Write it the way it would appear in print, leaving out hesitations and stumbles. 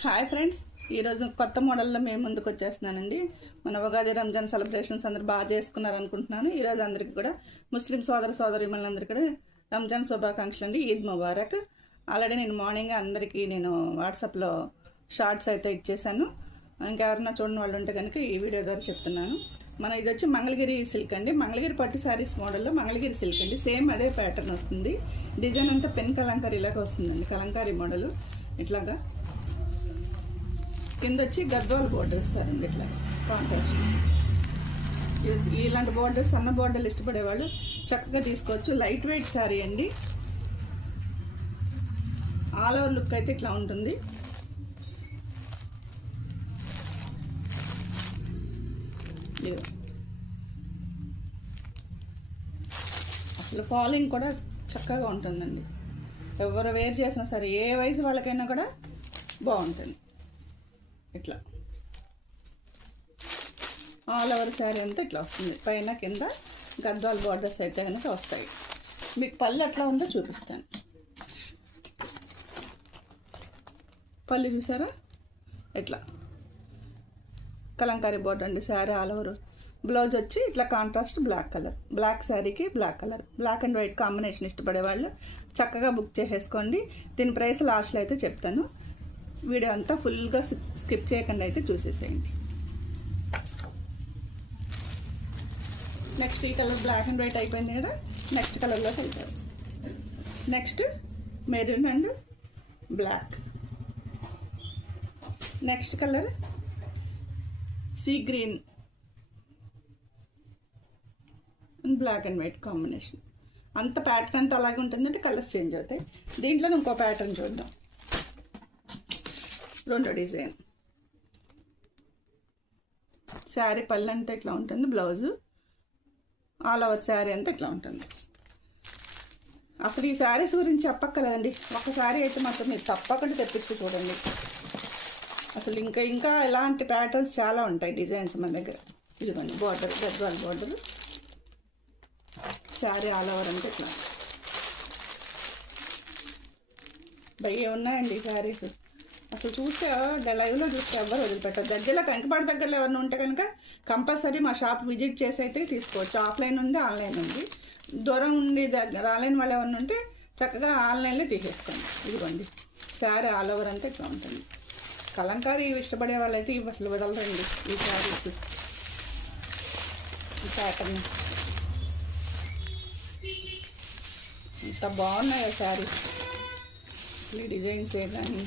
Hi friends, ఈరోజు కొత్త మోడల్లో మేము ముందుకు వచ్చేస్తున్నానండి. మన ఉగాది రంజాన్ సెలబ్రేషన్స్ అందరూ బాగా చేసుకున్నారు అనుకుంటున్నాను. ఈరోజు అందరికీ కూడా ముస్లిం సోదరులందరికీ కూడా రంజాన్ శుభాకాంక్షలు అండి. ఈద్ ముబారక్. ఆల్రెడీ నేను మార్నింగ్ అందరికీ వాట్సాప్లో షార్ట్స్ అయితే ఇచ్చేసాను. ఇంకెవరన్నా చూడని వాళ్ళు ఉంటే కనుక ఈ వీడియో ద్వారా చెప్తున్నాను. ఇది వచ్చి మంగళగిరి సిల్క్ అండి. మంగళగిరి పట్టు శారీస్ మోడల్లో మంగళగిరి సిల్క్ అండి. సేమ్ అదే ప్యాటర్న్ వస్తుంది. డిజైన్ అంతా పెన్ కలంకారీ ఇలాగ వస్తుందండి. కలంకారీ మోడల్ ఇట్లాగా. కింద వచ్చి గద్వాల్ బోర్డర్ ఇస్తారండి. ఇట్లా కాంట్రాస్ట్. ఇలాంటి బోర్డర్స్, సన్న బోర్డర్లు ఇష్టపడేవాళ్ళు చక్కగా తీసుకోవచ్చు. లైట్ వెయిట్ శారీ అండి. ఆల్ ఓవర్ లుక్ అయితే ఇట్లా ఉంటుంది. అసలు ఫాలింగ్ కూడా చక్కగా ఉంటుందండి. ఎవరు వేర్ చేసినా సరే, ఏ వయసు వాళ్ళకైనా కూడా బాగుంటుంది. ఇట్లా ఆల్ ఓవర్ శారీ అంతా ఇట్లా వస్తుంది. పైన కింద గద్వాల్ బార్డర్స్ అయితే కనుక వస్తాయి. మీకు పళ్ళు ఎట్లా ఉందో చూపిస్తాను. పళ్ళు చూసారా? ఇట్లా కలంకారీ బోర్డర్ అండి. Sari all over. బ్లౌజ్ వచ్చి ఇట్లా కాంట్రాస్ట్ బ్లాక్ కలర్. బ్లాక్ శారీకి black colour, black and white combination ఇష్టపడే వాళ్ళు చక్కగా బుక్ చేసేసుకోండి. దీని ప్రైస్ లాస్ట్లో అయితే చెప్తాను. వీడియో అంతా ఫుల్గా స్కిప్ చేయకుండా అయితే చూసేసేయండి. నెక్స్ట్ ఈ కలర్ బ్లాక్ అండ్ వైట్ అయిపోయింది కదా, నెక్స్ట్ కలర్లోకి వెళ్తారు. Next maroon and black. Next colour sea green and black and white combination. అంత ప్యాటర్న్ అంతా అలాగే ఉంటుందంటే కలర్స్ చేంజ్ అవుతాయి. దీంట్లో ఇంకో ప్యాటర్న్ చూద్దాం. రెండో డిజైన్. శారీ పళ్ళు అంతా ఇట్లా ఉంటుంది. బ్లౌజు ఆల్ ఓవర్ శారీ అంతా ఇట్లా ఉంటుంది. అసలు ఈ శారీస్ గురించి చెప్పక్కర్లేదండి. ఒక శారీ అయితే మాత్రం మీరు తప్పకుండా తెప్పించి చూడండి. అసలు ఇంకా ఇలాంటి ప్యాటర్న్స్ చాలా ఉంటాయి, డిజైన్స్ మన దగ్గర. ఇదిగోండి border, Gadwal border. Sari all over అంటే ఇట్లా భయ్యే ఉన్నాయండి శారీస్. అసలు చూస్తే లైవ్లో చూస్తే ఎవరు వదిలిపెట్టారు. దగ్గరలో కంకిపాడు దగ్గరలో ఎవరైనా ఉంటే కనుక కంపల్సరీ మా షాప్ విజిట్ చేసి అయితే తీసుకోవచ్చు. ఆఫ్లైన్ ఉంది, ఆన్లైన్ ఉంది. దూరం ఉండి రాలేని వాళ్ళు ఎవరైనా ఉంటే చక్కగా ఆన్లైన్లో తీసేసుకోండి. ఇదిగోండి శారీ ఆల్ ఓవర్ అంతా ఇట్లా ఉంటుంది. కలంకారీ ఇష్టపడే వాళ్ళైతే ఇవి అసలు వదలరండి. ఈ శారీస్, ఈ ప్యాటర్న్ ఇంత బాగున్నాయి శారీస్. ఈ డిజైన్స్ కానీ